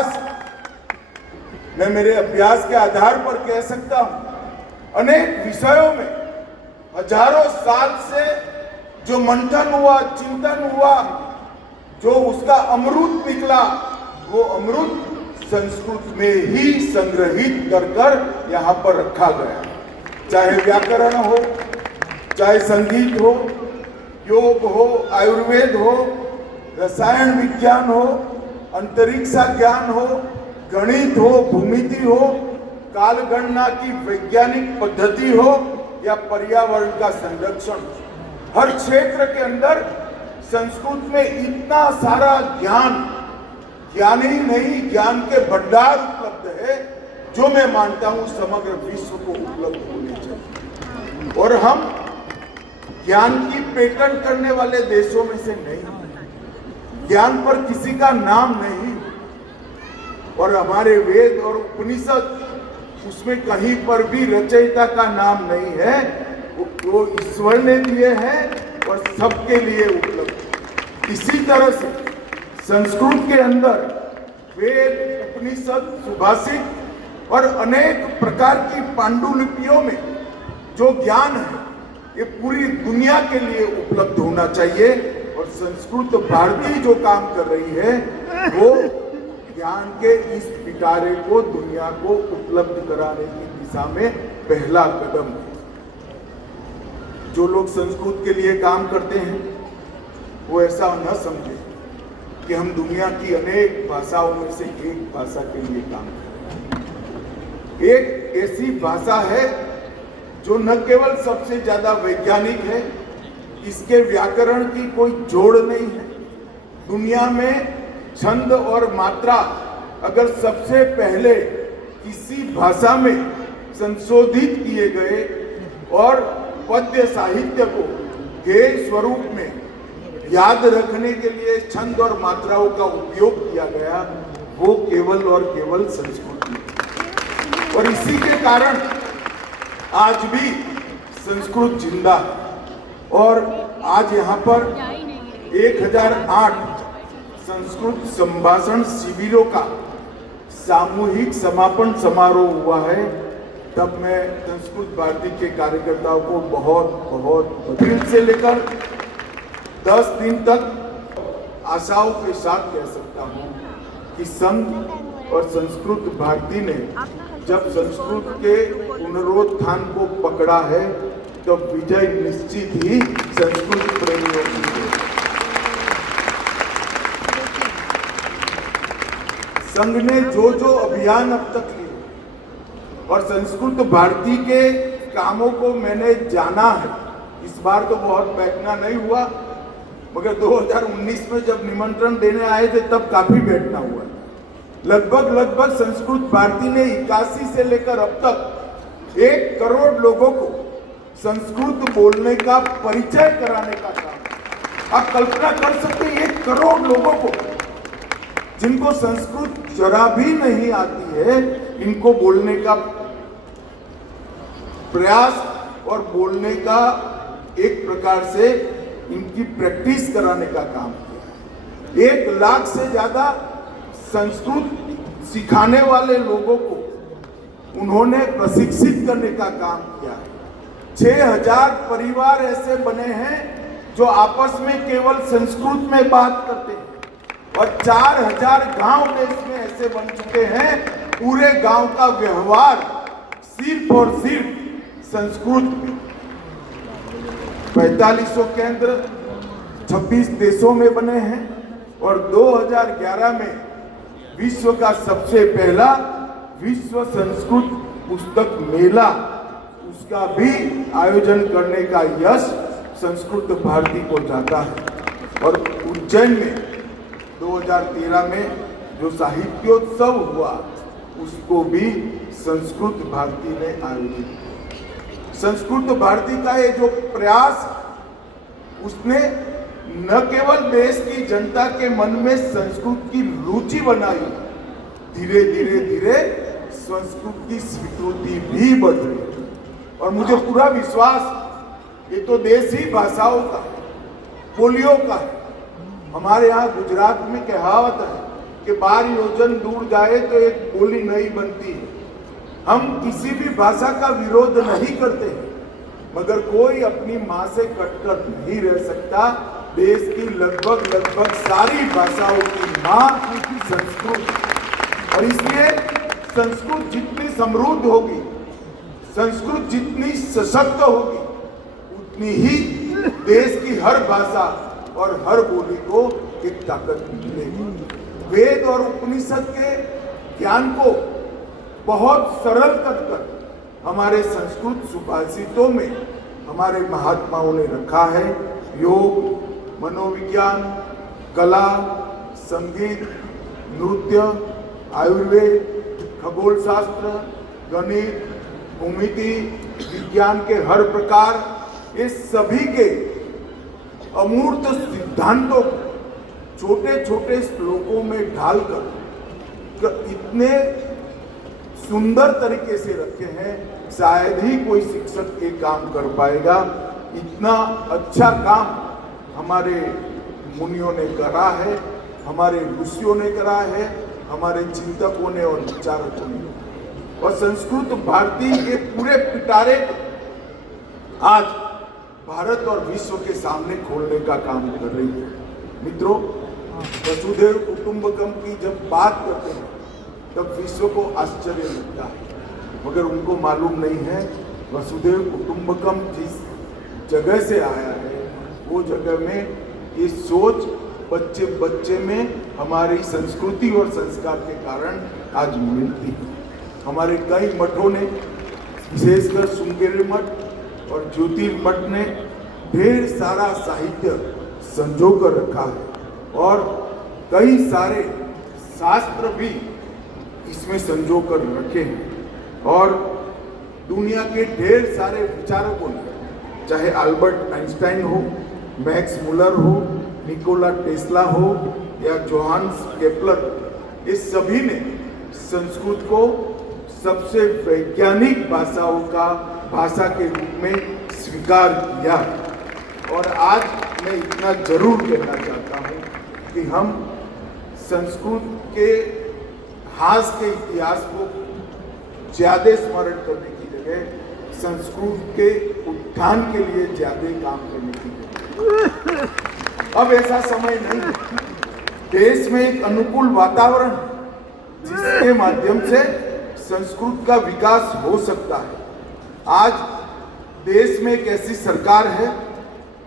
इतिहास मैं मेरे अभ्यास के आधार पर कह सकता हूं, अनेक विषयों में हजारों साल से जो मंथन हुआ, चिंतन हुआ, जो उसका अमृत निकला, वो अमृत संस्कृत में ही संग्रहित कर यहाँ पर रखा गया। चाहे व्याकरण हो, चाहे संगीत हो, योग हो, आयुर्वेद हो, रसायन विज्ञान हो, अंतरिक्ष ज्ञान हो, गणित हो, भूमिति हो, कालगणना की वैज्ञानिक पद्धति हो या पर्यावरण का संरक्षण, हर क्षेत्र के अंदर संस्कृत में इतना सारा ज्ञान ही नहीं, ज्ञान के भंडार उपलब्ध है, जो मैं मानता हूं समग्र विश्व को उपलब्ध होने चाहिए। और हम ज्ञान की पेटेंट करने वाले देशों में से नहीं, ज्ञान पर किसी का नाम नहीं, और हमारे वेद और उपनिषद उसमें कहीं पर भी रचयिता का नाम नहीं है, वो ईश्वर ने दिए हैं और सबके लिए उपलब्ध। इसी तरह से संस्कृत के अंदर वेद, उपनिषद, सुभाषित और अनेक प्रकार की पांडुलिपियों में जो ज्ञान है, ये पूरी दुनिया के लिए उपलब्ध होना चाहिए। और संस्कृत भारती जो काम कर रही है, वो ज्ञान के इस पिटारे को दुनिया को उपलब्ध कराने की दिशा में पहला कदम है। जो लोग संस्कृत के लिए काम करते हैं, वो ऐसा न समझे कि हम दुनिया की अनेक भाषाओं में से एक भाषा के लिए काम कर रहे हैं। एक ऐसी भाषा है जो न केवल सबसे ज्यादा वैज्ञानिक है, इसके व्याकरण की कोई जोड़ नहीं है। दुनिया में छंद और मात्रा अगर सबसे पहले किसी भाषा में संशोधित किए गए और पद्य साहित्य को गेय स्वरूप में याद रखने के लिए छंद और मात्राओं का उपयोग किया गया, वो केवल और केवल संस्कृत में। और इसी के कारण आज भी संस्कृत जिंदा है। और आज यहाँ पर 1008 संस्कृत संभाषण शिविरों का सामूहिक समापन समारोह हुआ है। तब मैं संस्कृत भारती के कार्यकर्ताओं को बहुत दिन से लेकर 10 दिन तक आशाओं के साथ कह सकता हूँ कि संघ और संस्कृत भारती ने जब संस्कृत के पुनरुत्थान को पकड़ा है, तो विजय निश्चित ही संस्कृत प्रेमियों की है। संघ ने जो अभियान अब तक लिए और संस्कृत भारती के कामों को मैंने जाना है, इस बार तो बहुत बैठना नहीं हुआ, मगर 2019 में जब निमंत्रण देने आए थे तब काफी बैठना हुआ। लगभग संस्कृत भारती ने 81 से लेकर अब तक 1 करोड़ लोगों को संस्कृत बोलने का परिचय कराने का काम। आप कल्पना कर सकते हैं 1 करोड़ लोगों को, जिनको संस्कृत जरा भी नहीं आती है, इनको बोलने का प्रयास और बोलने का एक प्रकार से इनकी प्रैक्टिस कराने का काम किया। 1 लाख से ज्यादा संस्कृत सिखाने वाले लोगों को उन्होंने प्रशिक्षित करने का काम किया है। 6000 परिवार ऐसे बने हैं जो आपस में केवल संस्कृत में बात करते हैं, और 4000 गांव देश में ऐसे बन चुके हैं, पूरे गांव का व्यवहार सिर्फ और सिर्फ संस्कृत में। 4500 केंद्र 26 देशों में बने हैं, और 2011 में विश्व का सबसे पहला विश्व संस्कृत पुस्तक मेला, उसका भी आयोजन करने का यश संस्कृत भारती को जाता है। और उज्जैन में 2013 में जो साहित्योत्सव हुआ, उसको भी संस्कृत भारती ने आयोजित किया। संस्कृत भारती का ये जो प्रयास, उसने न केवल देश की जनता के मन में संस्कृत की रुचि बनाई, धीरे धीरे संस्कृत की स्वीकृति भी बढ़ रही। और मुझे पूरा विश्वास, ये तो देसी भाषाओं का, बोलियों का है। हमारे यहाँ गुजरात में कहावत है कि 12 योजन दूर जाए तो एक बोली नहीं बनती है। हम किसी भी भाषा का विरोध नहीं करते हैं, मगर कोई अपनी माँ से कटकर नहीं रह सकता। देश की लगभग सारी भाषाओं की माँ संस्कृत, और इसलिए संस्कृत जितनी समृद्ध होगी, संस्कृत जितनी सशक्त होगी, उतनी ही देश की हर भाषा और हर बोली को एक ताकत मिलेगी। वेद और उपनिषद के ज्ञान को बहुत सरल कर हमारे संस्कृत सुभाषितों में हमारे महात्माओं ने रखा है। योग, मनोविज्ञान, कला, संगीत, नृत्य, आयुर्वेद, खगोल शास्त्र, गणित, भूमिति, विज्ञान के हर प्रकार, ये सभी के अमूर्त सिद्धांतों को छोटे छोटे श्लोकों में ढालकर इतने सुंदर तरीके से रखे हैं, शायद ही कोई शिक्षक ये काम कर पाएगा। इतना अच्छा काम हमारे मुनियों ने करा है, हमारे ऋषियों ने करा है, हमारे चिंतकों ने और विचारकों ने। और संस्कृत भारती के पूरे पिटारे को आज भारत और विश्व के सामने खोलने का काम कर रही है। मित्रों, वसुधैव कुटुंबकम की जब बात करते हैं तब विश्व को आश्चर्य लगता है, मगर उनको मालूम नहीं है वसुधैव कुटुंबकम जिस जगह से आया है, वो जगह में ये सोच बच्चे बच्चे में हमारी संस्कृति और संस्कार के कारण आज मिलती है। हमारे कई मठों ने, विशेषकर श्रृंगेरी मठ और ज्योतिर्मठ ने ढेर सारा साहित्य संजो कर रखा है और कई सारे शास्त्र भी इसमें संजो कर रखे हैं। और दुनिया के ढेर सारे विचारकों ने, चाहे अल्बर्ट आइंस्टाइन हो, मैक्स मुलर हो, निकोला टेस्ला हो या जोहान्स केपलर, इस सभी ने संस्कृत को सबसे वैज्ञानिक भाषा के रूप में स्वीकार किया। और आज मैं इतना जरूर कहना चाहता हूँ कि हम संस्कृत के हास के इतिहास को ज्यादा स्मरण करने की जगह संस्कृत के उत्थान के लिए ज्यादा काम करने की जगह अब ऐसा समय नहीं है। देश में एक अनुकूल वातावरण जिसके माध्यम से संस्कृत का विकास हो सकता है। आज देश में एक ऐसी सरकार है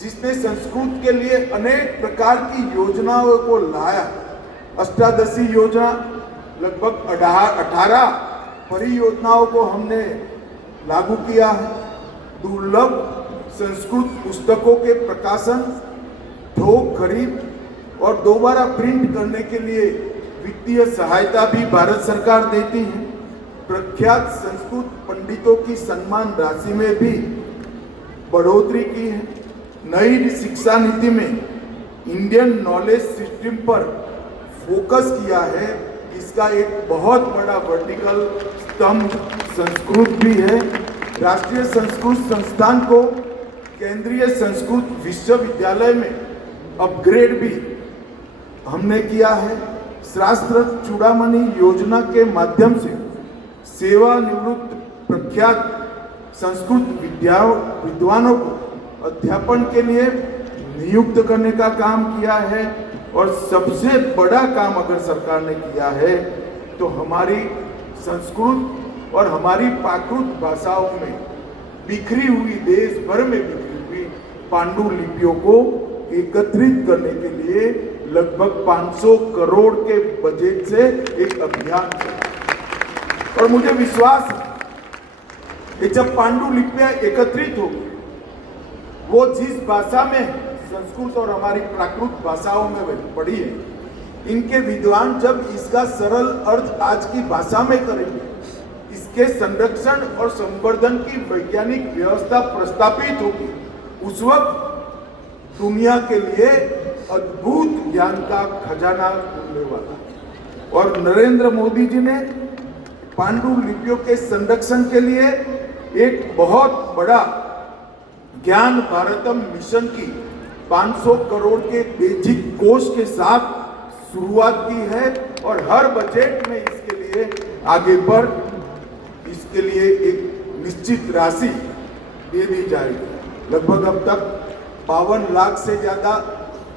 जिसने संस्कृत के लिए अनेक प्रकार की योजनाओं को लाया। अष्टादशी योजना, लगभग 18 परियोजनाओं को हमने लागू किया है। दुर्लभ संस्कृत पुस्तकों के प्रकाशन, थोक खरीद और दोबारा प्रिंट करने के लिए वित्तीय सहायता भी भारत सरकार देती है। प्रख्यात संस्कृत पंडितों की सम्मान राशि में भी बढ़ोतरी की है। नई शिक्षा नीति में इंडियन नॉलेज सिस्टम पर फोकस किया है। इसका एक बहुत बड़ा वर्टिकल स्तंभ संस्कृत भी है। राष्ट्रीय संस्कृत संस्थान को केंद्रीय संस्कृत विश्वविद्यालय में अपग्रेड भी हमने किया है। शास्त्र चूड़ामणि योजना के माध्यम से सेवानिवृत्त प्रख्यात संस्कृत विद्वानों को अध्यापन के लिए नियुक्त करने का काम किया है। और सबसे बड़ा काम अगर सरकार ने किया है तो हमारी संस्कृत और हमारी प्राकृत भाषाओं में बिखरी हुई, देश भर में बिखरी हुई पांडुलिपियों को एकत्रित करने के लिए लगभग 500 करोड़ के बजट से एक अभियान चला। और मुझे विश्वास है कि जब पांडुलिपियां एकत्रित होगी, वो जिस भाषा में संस्कृत और हमारी प्राकृत भाषाओं में पढ़ी है, इनके विद्वान जब इसका सरल अर्थ आज की भाषा में करेंगे, इसके संरक्षण और संवर्धन की वैज्ञानिक व्यवस्था प्रस्तापित होगी, उस वक्त दुनिया के लिए अद्भुत ज्ञान का खजाना खुलने वाला है। और नरेंद्र मोदी जी ने पांडुलिपियों के संरक्षण के लिए एक बहुत बड़ा ज्ञान भारतम मिशन की 500 करोड़ के बेसिक कोष के साथ शुरुआत की है। और हर बजट में इसके लिए आगे बढ़ इसके लिए एक निश्चित राशि दे दी जाएगी। लगभग अब तक 52 लाख से ज़्यादा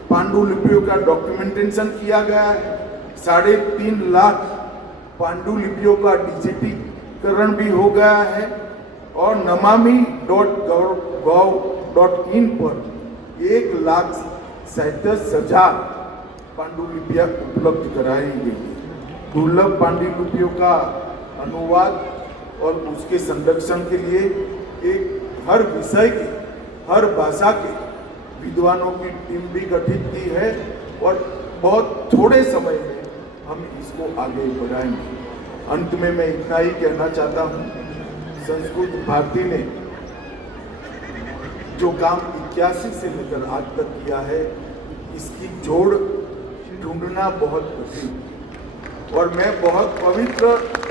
पांडुलिपियों का डॉक्यूमेंटेशन किया गया है। 3.5 लाख पांडुलिपियों का डिजिटीकरण भी हो गया है और namami.gov.in पर 1,37,000 पांडुलिपियां उपलब्ध कराई गई है। दुर्लभ पांडुलिपियों का अनुवाद और उसके संरक्षण के लिए एक हर विषय के, हर भाषा के विद्वानों की टीम भी गठित की है और बहुत थोड़े समय में हम इसको आगे बढ़ाएंगे। अंत में मैं इतना ही कहना चाहता हूँ, संस्कृत भारती ने जो काम 81 से लेकर आज तक किया है, इसकी जोड़ ढूंढना बहुत कठिन और मैं बहुत पवित्र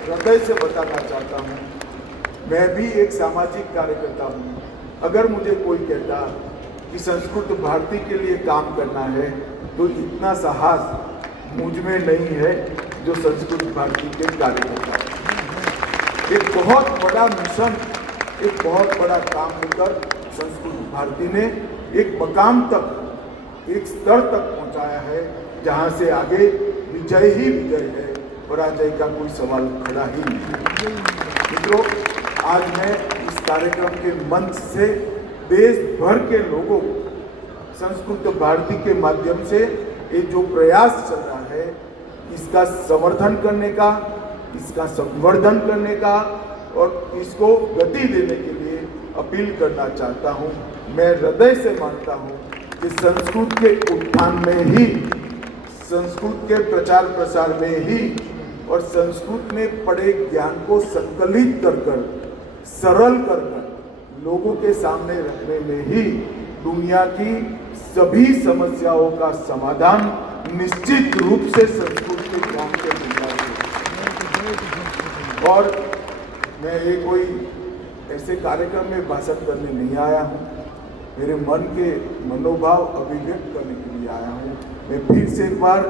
हृदय से बताना चाहता हूँ, मैं भी एक सामाजिक कार्यकर्ता हूँ। अगर मुझे कोई कहता कि संस्कृत भारती के लिए काम करना है तो इतना साहस मुझ में नहीं है जो संस्कृत भारती के कार्यकर्ता। एक बहुत बड़ा मिशन, एक बहुत बड़ा काम लेकर संस्कृत भारती ने एक मकाम तक, एक स्तर तक पहुंचाया है जहां से आगे विजय ही विजय है, पराजय का कोई सवाल खड़ा ही नहीं। मित्रों, आज मैं इस कार्यक्रम के मंच से देश भर के लोगों को संस्कृत भारती के माध्यम से ये जो प्रयास चल रहा है इसका समर्थन करने का, इसका संवर्धन करने का और इसको गति देने के लिए अपील करना चाहता हूँ। मैं हृदय से मानता हूँ कि संस्कृत के उत्थान में ही, संस्कृत के प्रचार प्रसार में ही और संस्कृत में पढ़े ज्ञान को संकलित कर सरल कर लोगों के सामने रखने में ही दुनिया की सभी समस्याओं का समाधान निश्चित रूप से संस्कृत के ज्ञान से मिलता है। और मैं ये कोई ऐसे कार्यक्रम में भाषण करने नहीं आया हूँ, मेरे मन के मनोभाव अभिव्यक्त करने के लिए आया हूँ। मैं फिर से एक बार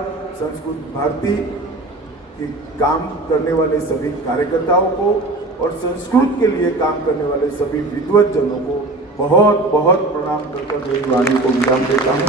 संस्कृत भारती के काम करने वाले सभी कार्यकर्ताओं को और संस्कृत के लिए काम करने वाले सभी विद्वत जनों को बहुत बहुत प्रणाम कर मेरी वाणी को विराम देता हूँ।